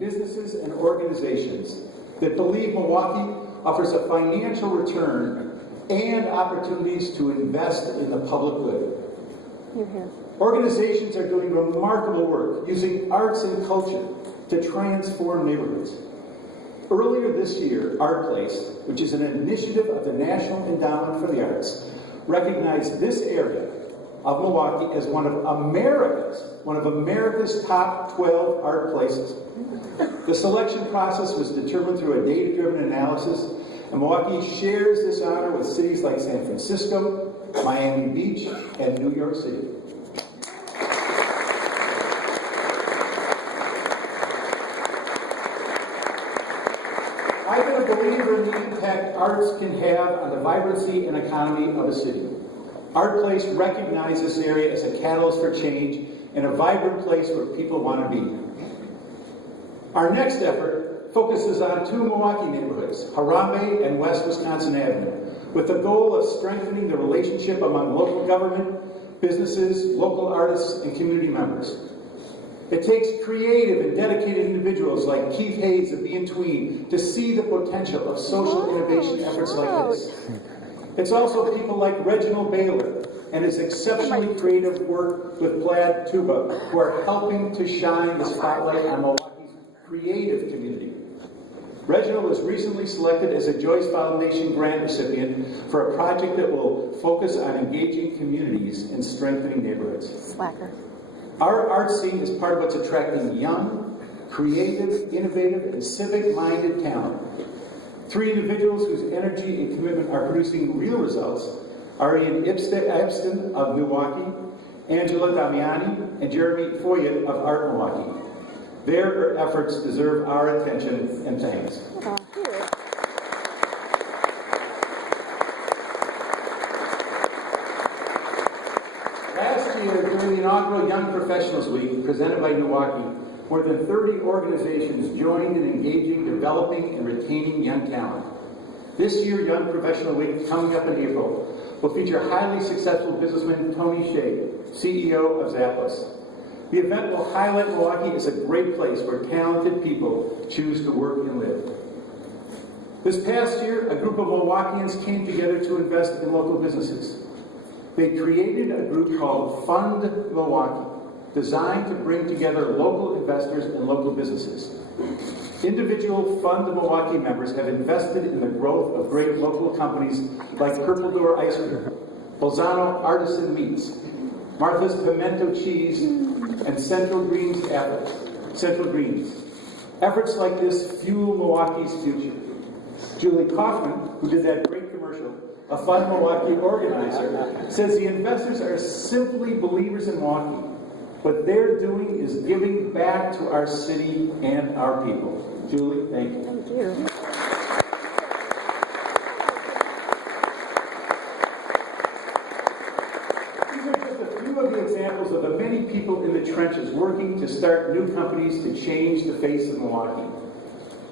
businesses and organizations that believe Milwaukee offers a financial return and opportunities to invest in the public good. Organizations are doing remarkable work using arts and culture to transform neighborhoods. Earlier this year, Art Place, which is an initiative of the National Endowment for the Arts, recognized this area of Milwaukee as one of America's top 12 art places. The selection process was determined through a data-driven analysis, and Milwaukee shares this honor with cities like San Francisco, Miami Beach, and New York City. I've been a believer in the impact arts can have on the vibrancy and economy of a city. Art Place recognizes this area as a catalyst for change and a vibrant place where people want to be. Our next effort focuses on two Milwaukee neighborhoods, Harambe and West Wisconsin Avenue, with the goal of strengthening the relationship among local government, businesses, local artists, and community members. It takes creative and dedicated individuals like Keith Hayes of Be In Tween to see the potential of social innovation efforts like this. It's also people like Reginald Baylor and his exceptionally creative work with Plaid Tuba who are helping to shine the spotlight on Milwaukee's creative community. Reginald was recently selected as a Joyce Foundation grant recipient for a project that will focus on engaging communities and strengthening neighborhoods. Slacker. Our art scene is part of what's attracting young, creative, innovative, and civic-minded talent. Three individuals whose energy and commitment are producing real results are Ian Epstein of Milwaukee, Angela Damiani, and Jeremy Foyet of Art Milwaukee. Their efforts deserve our attention and thanks. Last year, during the inaugural Young Professionals Week presented by Milwaukee, more than 30 organizations joined in engaging, developing, and retaining young talent. This year, Young Professional Week, coming up in April, will feature highly successful businessman Tony Shea, CEO of Zappos. The event will highlight Milwaukee as a great place where talented people choose to work and live. This past year, a group of Milwaukeeans came together to invest in local businesses. They created a group called Fund Milwaukee, designed to bring together local investors and local businesses. Individual Fund Milwaukee members have invested in the growth of great local companies like Purple Door Ice Cream, Bolzano Artisan Meats, Martha's Pimento Cheese, and Central Greens. Efforts like this fuel Milwaukee's future. Julie Kaufman, who did that great commercial, a Fund Milwaukee organizer, says the investors are simply believers in Milwaukee. What they're doing is giving back to our city and our people. Julie, thank you. Thank you. These are just a few of the examples of the many people in the trenches working to start new companies to change the face of Milwaukee.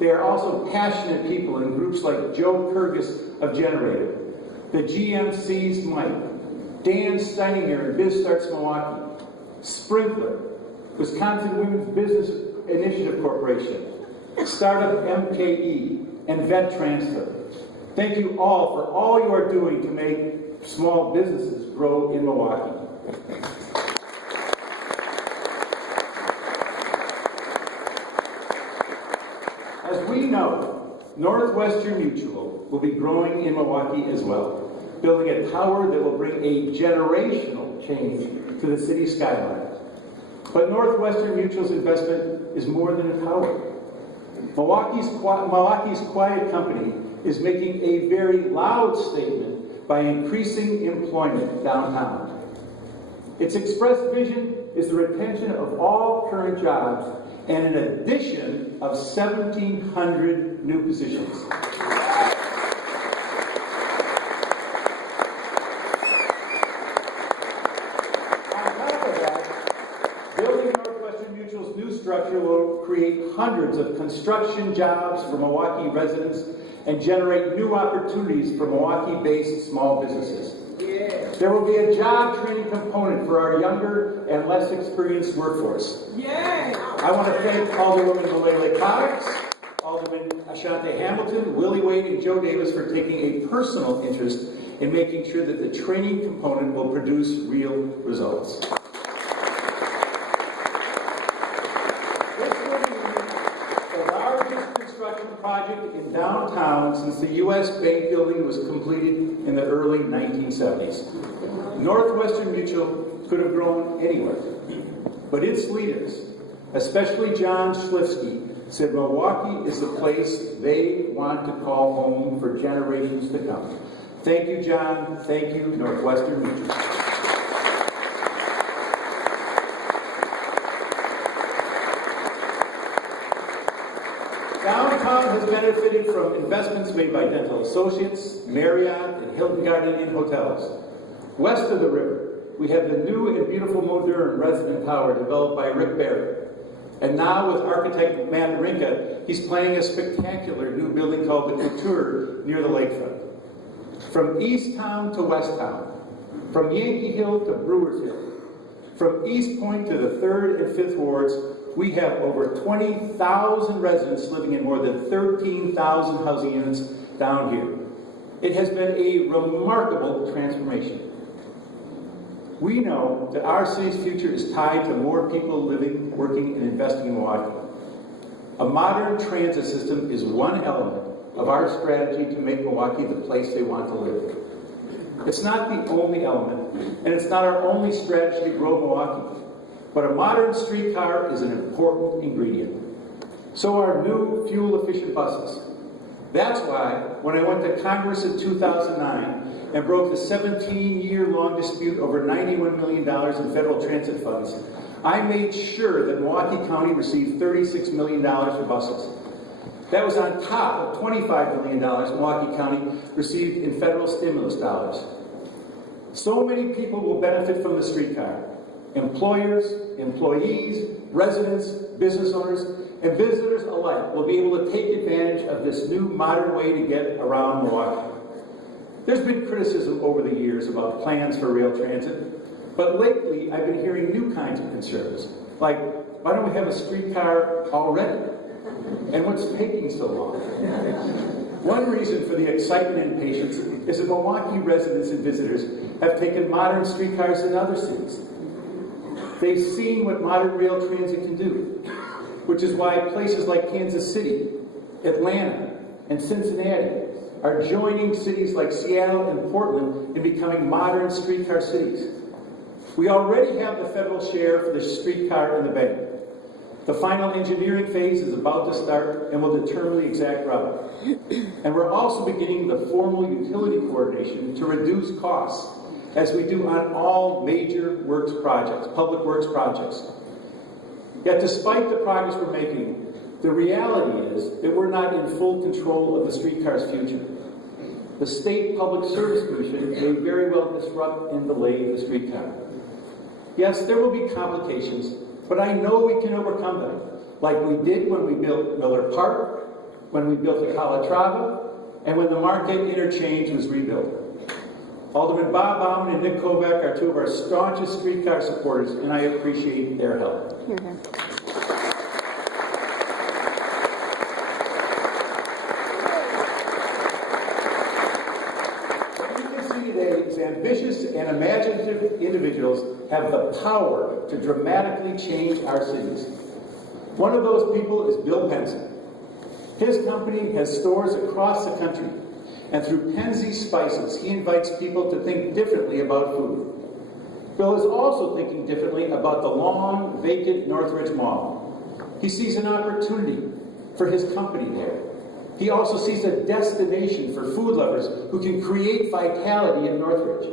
They are also passionate people in groups like Joe Kurgis of Generator, the GMC's Mike, Dan Steininger and Biz Starts Milwaukee, Sprinkler, Wisconsin Women's Business Initiative Corporation, Startup MKE, and Vet Transfer. Thank you all for all you are doing to make small businesses grow in Milwaukee. As we know, Northwestern Mutual will be growing in Milwaukee as well, building a tower that will bring a generational change to the city skyline. But Northwestern Mutual's investment is more than a tower. Milwaukee's quiet company is making a very loud statement by increasing employment downtown. Its expressed vision is the retention of all current jobs and an addition of 1,700 new positions. Structure will create hundreds of construction jobs for Milwaukee residents and generate new opportunities for Milwaukee-based small businesses. Yeah. There will be a job training component for our younger and less experienced workforce. Yeah. I want to thank Alderwoman Malele Roberts, Alderman Ashante Hamilton, Willie Wade, and Joe Davis for taking a personal interest in making sure that the training component will produce real results. This will be the largest construction project in downtown since the U.S. Bank building was completed in the early 1970s. Northwestern Mutual could have grown anywhere, but its leaders, especially John Schlifsky, said Milwaukee is the place they want to call home for generations to come. Thank you, John. Thank you, Northwestern Mutual. Downtown has benefited from investments made by Dental Associates, Marriott, and Hilton Garden Inn hotels. West of the river, we have the new and beautiful modern resident tower developed by Rick Barrett. And now with architect Matt Rinka, he's planning a spectacular new building called the Couture near the lakefront. From East Town to West Town, from Yankee Hill to Brewers Hill, from East Point to the 3rd and 5th wards, we have over 20,000 residents living in more than 13,000 housing units down here. It has been a remarkable transformation. We know that our city's future is tied to more people living, working, and investing in Milwaukee. A modern transit system is one element of our strategy to make Milwaukee the place they want to live. It's not the only element, and it's not our only strategy to grow Milwaukee, but a modern streetcar is an important ingredient. So are new fuel-efficient buses. That's why, when I went to Congress in 2009 and broke the 17-year-long dispute over $91 million in federal transit funds, I made sure that Milwaukee County received $36 million for buses. That was on top of $25 million Milwaukee County received in federal stimulus dollars. So many people will benefit from the streetcar. Employers, employees, residents, business owners, and visitors alike will be able to take advantage of this new modern way to get around Milwaukee. There's been criticism over the years about plans for rail transit, but lately I've been hearing new kinds of concerns, like, why don't we have a streetcar already? And what's taking so long? One reason for the excitement and patience is that Milwaukee residents and visitors have taken modern streetcars in other cities. They've seen what modern rail transit can do, which is why places like Kansas City, Atlanta, and Cincinnati are joining cities like Seattle and Portland in becoming modern streetcar cities. We already have the federal share for the streetcar in the bank. The final engineering phase is about to start and will determine the exact route. And we're also beginning the formal utility coordination to reduce costs, as we do on all major works projects, public works projects. Yet despite the progress we're making, the reality is that we're not in full control of the streetcar's future. The State Public Service Commission may very well disrupt and delay the streetcar. Yes, there will be complications, but I know we can overcome them, like we did when we built Miller Park, when we built the Calatrava, and when the Market Interchange was rebuilt. Alderman Bob Bauman and Nick Kovac are two of our staunchest streetcar supporters, and I appreciate their help. Hear him. What you can see today is ambitious and imaginative individuals have the power to dramatically change our cities. One of those people is Bill Penson. His company has stores across the country, and through Penzi Spices, he invites people to think differently about food. Bill is also thinking differently about the long, vacant Northridge Mall. He sees an opportunity for his company there. He also sees a destination for food lovers who can create vitality in Northridge.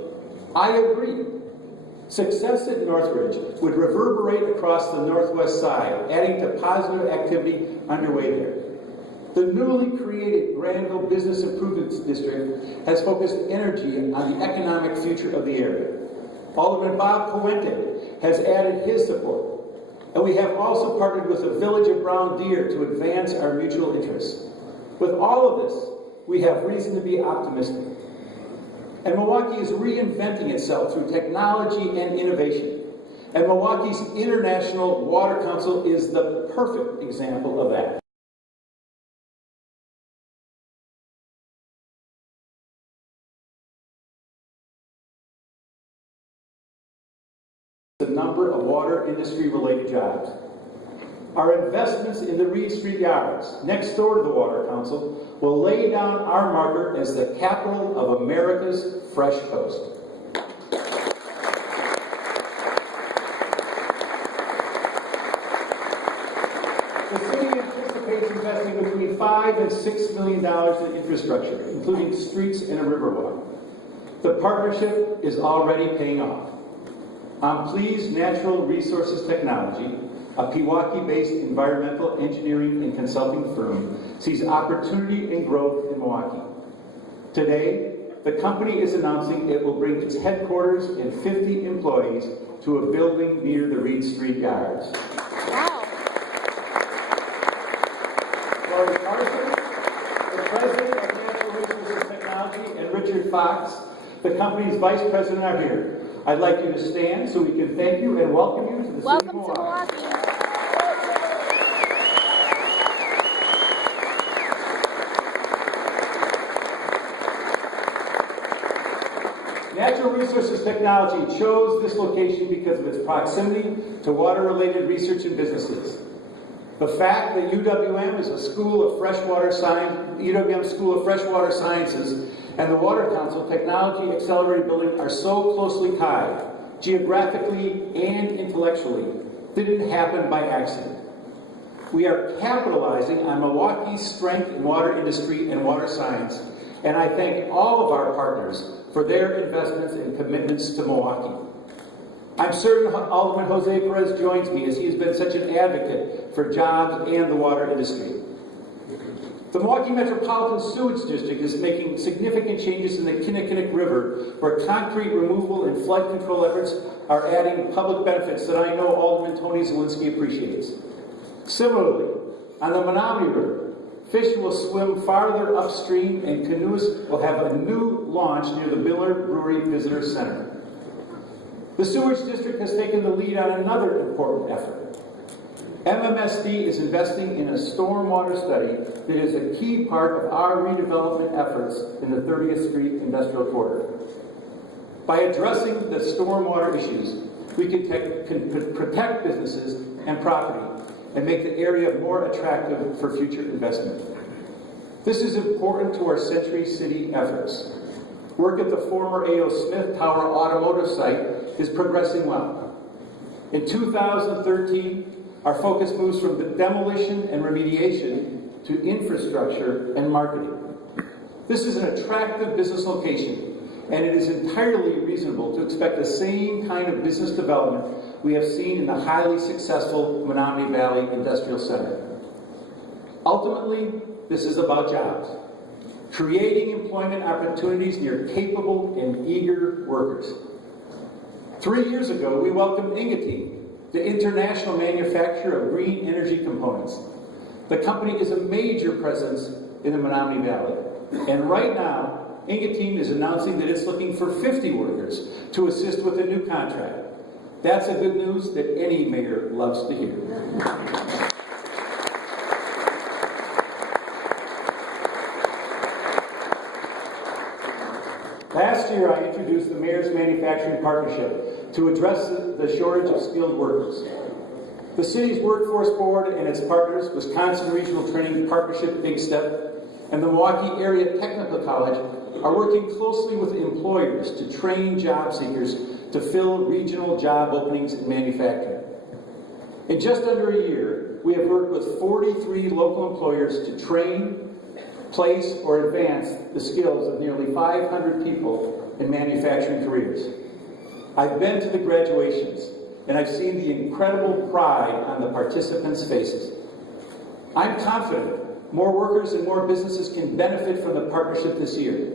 I agree. Success at Northridge would reverberate across the northwest side, adding to positive activity underway there. The newly created Granville Business Improvements District has focused energy on the economic future of the area. Alderman Bob Puente has added his support. And we have also partnered with the Village of Brown Deer to advance our mutual interests. With all of this, we have reason to be optimistic. And Milwaukee is reinventing itself through technology and innovation. And Milwaukee's International Water Council is the perfect example of that. the number of water industry-related jobs. Our investments in the Reed Street Yards, next door to the Water Council, will lay down our marker as the capital of America's Fresh Coast. The city anticipates investing between $5 and $6 million in infrastructure, including streets and a riverwalk. The partnership is already paying off. I'm pleased Natural Resources Technology, a Pewaukee-based environmental engineering and consulting firm, sees opportunity and growth in Milwaukee. Today, the company is announcing it will bring its headquarters and 50 employees to a building near the Reed Street Yards. Wow. Lori Carson, the president of Natural Resources Technology, and Richard Fox, the company's vice president, are here. I'd like you to stand so we can thank you and welcome you to the city of Milwaukee. Welcome to Milwaukee. Natural Resources Technology chose this location because of its proximity to water-related research and businesses. The fact that UWM is a school of freshwater science, UWM School of Freshwater Sciences, and the Water Council Technology Accelerator Building are so closely tied, geographically and intellectually, didn't happen by accident. We are capitalizing on Milwaukee's strength in water industry and water science, and I thank all of our partners for their investments and commitments to Milwaukee. I'm certain Alderman Jose Perez joins me as he has been such an advocate for jobs and the water industry. The Milwaukee Metropolitan Sewage District is making significant changes in the Kinnickinnic River, where concrete removal and flood control efforts are adding public benefits that I know Alderman Tony Zielinski appreciates. Similarly, on the Menominee River, fish will swim farther upstream and canoeists will have a new launch near the Miller Brewery Visitor Center. The Sewage District has taken the lead on another important effort. MMSD is investing in a stormwater study that is a key part of our redevelopment efforts in the 30th Street Industrial Corridor. By addressing the stormwater issues, we can protect businesses and property and make the area more attractive for future investment. This is important to our Century City efforts. Work at the former A.O. Smith Tower Automotive site is progressing well. In 2013, our focus moves from the demolition and remediation to infrastructure and marketing. This is an attractive business location, and it is entirely reasonable to expect the same kind of business development we have seen in the highly successful Menominee Valley Industrial Center. Ultimately, this is about jobs, creating employment opportunities near capable and eager workers. 3 years ago, we welcomed Ingeteam, the international manufacturer of green energy components. The company is a major presence in the Menominee Valley. And right now, Ingeteam is announcing that it's looking for 50 workers to assist with a new contract. That's a good news that any mayor loves to hear. Last year, I introduced the Mayor's Manufacturing Partnership to address the shortage of skilled workers. The city's Workforce Board and its partners, Wisconsin Regional Training Partnership Big Step, and the Milwaukee Area Technical College are working closely with employers to train job seekers to fill regional job openings in manufacturing. In just under a year, we have worked with 43 local employers to train, place, or advance the skills of nearly 500 people in manufacturing careers. I've been to the graduations, and I've seen the incredible pride on the participants' faces. I'm confident more workers and more businesses can benefit from the partnership this year.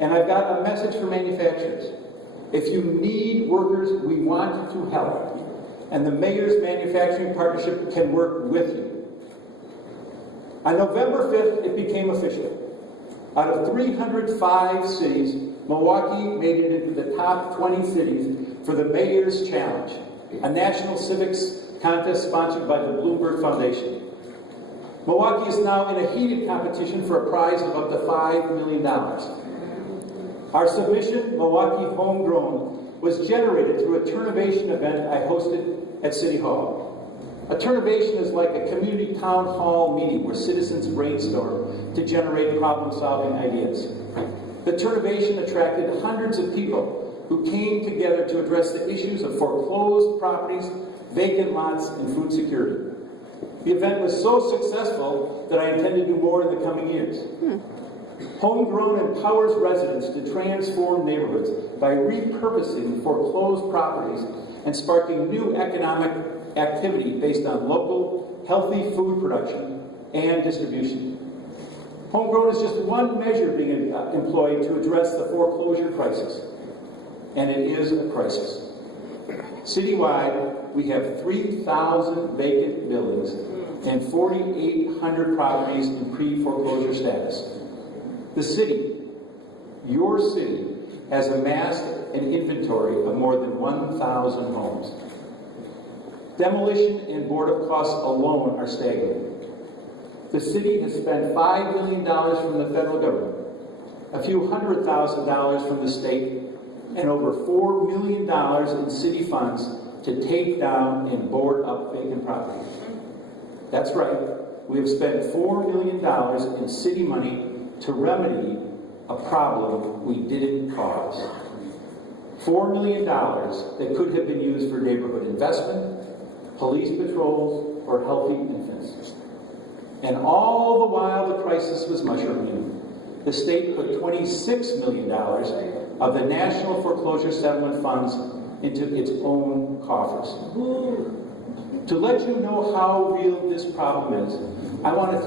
And I've got a message for manufacturers. If you need workers, we want to help. And the Mayor's Manufacturing Partnership can work with you. On November 5th, it became official. Out of 305 cities, Milwaukee made it into the top 20 cities for the Mayor's Challenge, a national civics contest sponsored by the Bloomberg Foundation. Milwaukee is now in a heated competition for a prize of up to $5 million. Our submission, Milwaukee Homegrown, was generated through a Turnovation event I hosted at City Hall. A Turnovation is like a community town hall meeting where citizens brainstorm to generate problem-solving ideas. The Turnovation attracted hundreds of people who came together to address the issues of foreclosed properties, vacant lots, and food security. The event was so successful that I intend to do more in the coming years. Homegrown empowers residents to transform neighborhoods by repurposing foreclosed properties and sparking new economic activity based on local, healthy food production and distribution. Homegrown is just one measure being employed to address the foreclosure crisis, and it is a crisis. Citywide, we have 3,000 vacant buildings and 4,800 properties in pre-foreclosure status. The city, your city, has amassed an inventory of more than 1,000 homes. Demolition and board-up costs alone are staggering. The city has spent $5 million from the federal government, a few $100,000 from the state, and over $4 million in city funds to take down and board up vacant property. That's right, we have spent $4 million in city money to remedy a problem we didn't cause. $4 million that could have been used for neighborhood investment, police patrols, or healthy infants. And all the while the crisis was mushrooming, the state put $26 million of the National Foreclosure Settlement Funds into its own coffers. To let you know how real this problem is, I want to